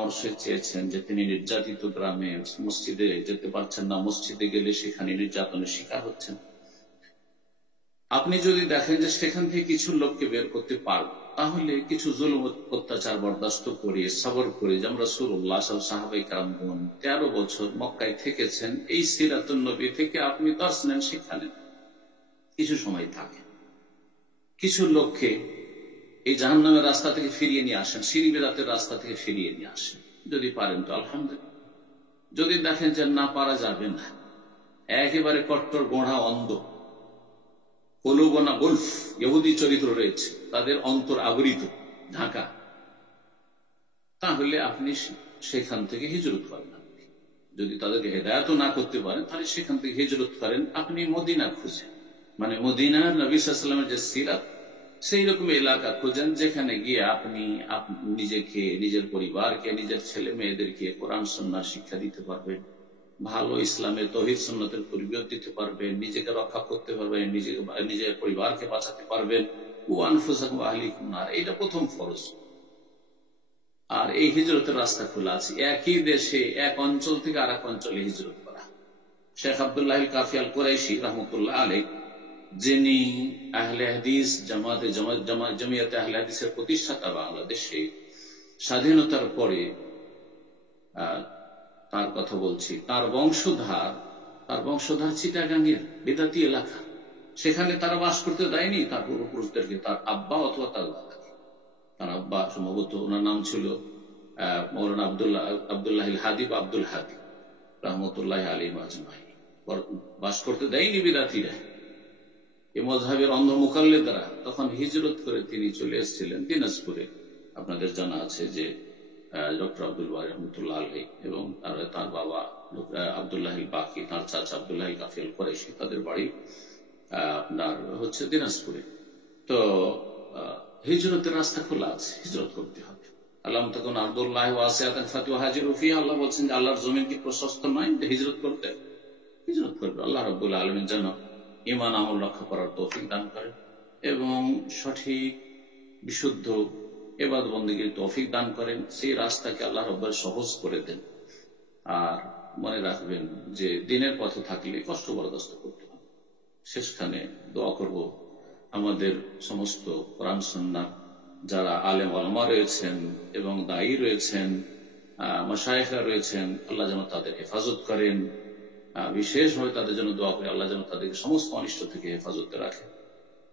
পরামর্শ চেয়েছেন যে তিনি নির্যাতিত গ্রামে মসজিদে যেতে পারছেন না, মসজিদে গেলে সেখানে নির্যাতনের শিকার হচ্ছেন। আপনি যদি দেখেন যে সেখান থেকে কিছু লোককে বের করতে পারবেন, তাহলে কিছু জুলুম অত্যাচার বরদাস্ত করে সবর করে, যেমন রাসূলুল্লাহ সাহাবায়ে কেরামগণ 13 বছর মক্কায় থেকেছেন, এই সিরাতুন নবী থেকে আপনি দর্শ নেন, শিক্ষা নেন, কিছু সময় থাকে, কিছু লোককে এই জাহান্নামের রাস্তা থেকে ফিরিয়ে নিয়ে আসেন, শিরক বিদআতের রাস্তা থেকে ফিরিয়ে নিয়ে আসেন। যদি পারেন তো আলহামদুলিল্লাহ, যদি দেখেন যে না পারা যাবে না, একেবারে কট্টর গোঁড়া অন্ধ, কলুবনা গুলফ ইহুদি চরিত্র রয়েছে, তাদের অন্তর আবৃত ঢাকা, তাহলে আপনি সেখান থেকে হিজরত করেন। যদি তাদেরকে হেদায়েত না করতে পারেন তাহলে সেখান থেকে হিজরত করেন, আপনি মদিনা খুঁজেন, মানে মদিনার নবী সাল্লাল্লাহু আলাইহি ওয়াসাল্লামের যে সিরাত সেই রকম এলাকা খুঁজেন, যেখানে গিয়ে আপনি নিজেকে, নিজের পরিবারকে, নিজের ছেলে মেয়েদেরকে কোরআন সুন্নাহ শিক্ষা দিতে পারবেন, ভালো ইসলামের তৌহিদ সুন্নতের পরিবেশ দিতে পারবেন, নিজেকে রক্ষা করতে পারবেন, নিজের পরিবারকে বাঁচাতে পারবেন। ওয়া আনফুসাকুম ওয়া আহলিকুম নার, এটা প্রথম ফরজ। আর এই হিজরতের রাস্তা খোলা আছে, একই দেশে এক অঞ্চল থেকে আর এক অঞ্চলে হিজরত করা। শেখ আব্দুল্লাহ আল কাফি আল কুরাইশি রাহমাতুল্লাহ আলাইহি, যিনি আহলে হাদিস জামিয়াতে আহলে হাদিসের প্রতিষ্ঠাতা, বাংলাদেশে স্বাধীনতার পরে তার কথা বলছি, তার বংশধার চিটাগাঙ্গের বেদাতি এলাকা, সেখানে তারা বাস করতে দেয়নি তার পূর্বপুরুষদেরকে, তার আব্বা অথবা তার দাদাকে। তার আব্বা সম্ভবত ওনার নাম ছিল মৌলানা আব্দুল্লাহ হাদি বা আব্দুল হাদি রহমতুল্লাহ আলাইহি আজমাইন, বাস করতে দেয়নি বিদাতিরা, এই মযহাবের অন্ধ মুকাল্লিদরা। তখন হিজরত করে তিনি চলে এসেছিলেন দিনাজপুরে। আপনাদের জানা আছে যে ডক্টর আব্দুল বারী রহমতুল্লাহ আলাইহি এবং তার বাবা আব্দুল্লাহ বাকি, তার চাচা আব্দুল্লাহ কাফি আল কুরাইশি, তাদের বাড়ি আপনার হচ্ছে দিনাজপুরে। তো হিজরতের রাস্তা খোলা আছে, হিজরত করতে হবে। আল্লাহ তখন আব্দুল্লাহ ওয়াসিআতান ফাতু হাজিরু ফিহা, আল্লাহ বলছেন যে আল্লাহর জমিন কি প্রশস্ত নয় যে হিজরত করতে? হিজরত করবে। আল্লাহ রাব্বুল আলামিন যেন ঈমান আমল রক্ষা করার তৌফিক দান করেন এবং সঠিক বিশুদ্ধ ইবাদত বন্দেগীর তৌফিক দান করেন, সেই রাস্তাকে আল্লাহ রাব্বুল সহজ করে দেন। আর মনে রাখবেন যে দিনের পথে থাকলে কষ্ট বরদাস্ত করতে হবে। শেষখানে দোয়া করব আমাদের সমস্ত কোরআন সুন্নাহ যারা আলেম ওলামা রয়েছেন এবং দায়ী রয়েছেন, মাশায়েখরা রয়েছেন, আল্লাহ যেন তাদের হেফাজত করেন। বিশেষভাবে তাদের জন্য দোয়া করে আল্লাহ যেন তাদেরকে সমস্ত অনিষ্ট থেকে হেফাজতে রাখেন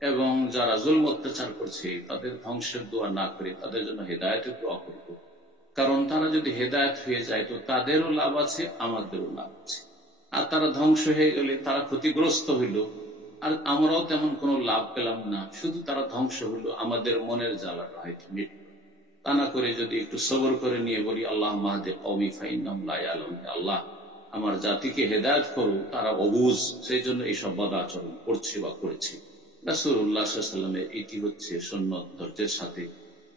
এবং যারা জুলম অত্যাচার করছে তাদের ধ্বংসের দোয়া না করে তাদের জন্য হেদায়েতের দোয়া করব। কারণ তারা যদি হেদায়েত হয়ে যায় তো তাদেরও লাভ আছে, আমাদেরও লাভ আছে। আর তারা ধ্বংস হয়ে গেলে তারা ক্ষতিগ্রস্ত হইল, আর আমরাও তেমন কোনো লাভ পেলাম না, শুধু তারা ধ্বংস হইল, আমাদের মনের জ্বালাটা হয়তো মিটল। তা না করে যদি একটু সবর করে নিয়ে বলি আল্লাহ মাহদে কওমি ফাইন্নাহুম লা ইয়ালামুন, আল্লাহ আমার জাতিকে হেদায়েত করো, তারা অবুঝ, সেই জন্য এইসব বদ আচরণ করছে বা করেছে। রাসূলুল্লাহ সাল্লাল্লাহু আলাইহি ওয়াসাল্লামের এটি হচ্ছে সুন্নত, ধৈর্যের সাথে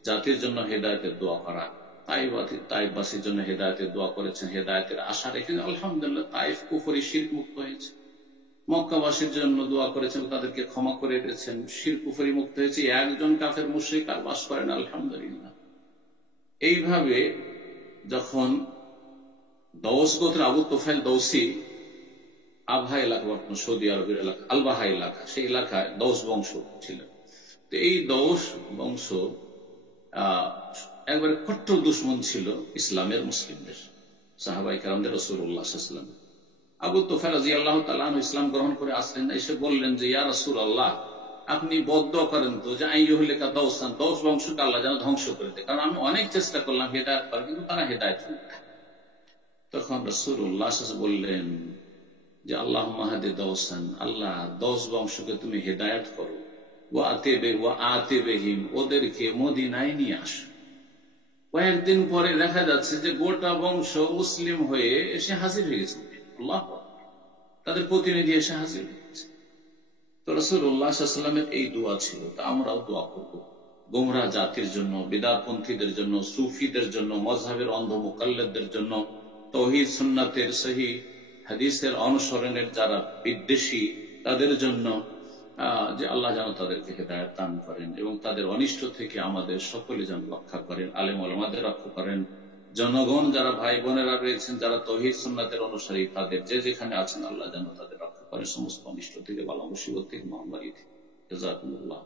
জাতির জন্য হেদায়েতের দোয়া করা। তাইফবাসীর জন্য হেদায়েতের দোয়া করেছেন, হেদায়েতের আশা রেখে আলহামদুলিল্লাহ তাইফ কুফরি শিরক মুক্ত হয়েছে। মক্কাবাসীর জন্য দোয়া করেছেন, তাদেরকে ক্ষমা করে দিয়েছেন, শিরক কুফরি মুক্ত হয়েছে, একজন কাফের মুশরিক আর বাস করেন, আলহামদুলিল্লাহ। এইভাবে যখন দৌস গোত্র আবু তুফাইল দৌসি, আবহা এলাকা, বর্তমান সৌদি আরবের এলাকা আলবাহা এলাকা, সেই এলাকায় দৌস বংশ ছিল। তো এই দৌস বংশ একবারে কট্টর দুশমন ছিল ইসলামের, মুসলিমদের, সাহাবায়ে কেরামদের, রাসূলুল্লাহ সাল্লাল্লাহু আলাইহি ওয়াসাল্লাম। আবু তুফাইল রাদিয়াল্লাহু তাআলা আনহু ইসলাম গ্রহণ করে আসলেন, এসে বললেন যে ইয়া রাসূলুল্লাহ, আপনি বদদোয়া করেন তো যে আইয়ুহলিকা দৌসান, দৌস বংশকে আল্লাহ যেন ধ্বংস করে দেয়, কারণ আমি অনেক চেষ্টা করলাম হেদায়েত করার, কিন্তু তারা হেদায়েত হল না। তখন রাসূলুল্লাহ সাল্লাল্লাহু আলাইহি ওয়াসাল্লাম বললেন যে আল্লাহুম্মা হাদি দৌসান, আল্লাহ দৌস বংশকে তুমি হেদায়েত করো, ওয়া আতিবিহিম, ওদেরকে মদিনায় নিয়ে আসো। কয়েকদিন পরে দেখা যাচ্ছে যে গোটা বংশ মুসলিম হয়ে এসে হাজির হয়ে গেছে, আল্লাহু আকবার, তাদের প্রতিনিধি এসে হাজির হয়েছে। তো রাসূলুল্লাহ সাল্লাল্লাহু আলাইহি ওয়াসাল্লামের এই দোয়া ছিল, তা আমরাও দোয়া করব গোমরাহ জাতির জন্য, বিদআতপন্থীদের জন্য, সুফিদের জন্য, মযহাবের অন্ধ মুকাল্লিদদের জন্য, তাওহীদ সুন্নাতের সহিহ হাদিসের অনুসরণের যারা বিদ্বেষী তাদের জন্য, যে আল্লাহ যেন তাদেরকে হেদায়েত দান করেন এবং তাদের অনিষ্ট থেকে আমাদের সকলে যেন রক্ষা করেন, আলেম ওলামাদের রক্ষা করেন, জনগণ যারা ভাই বোনেরা রয়েছেন যারা তৌহিদ সুন্নাতের অনুসারী তাদের যে যেখানে আছেন আল্লাহ যেন তাদের রক্ষা করে সমস্ত অনিষ্ট থেকে, বালা মুসিবত থেকে, মহামারী থেকে। জাযাকুমুল্লাহ।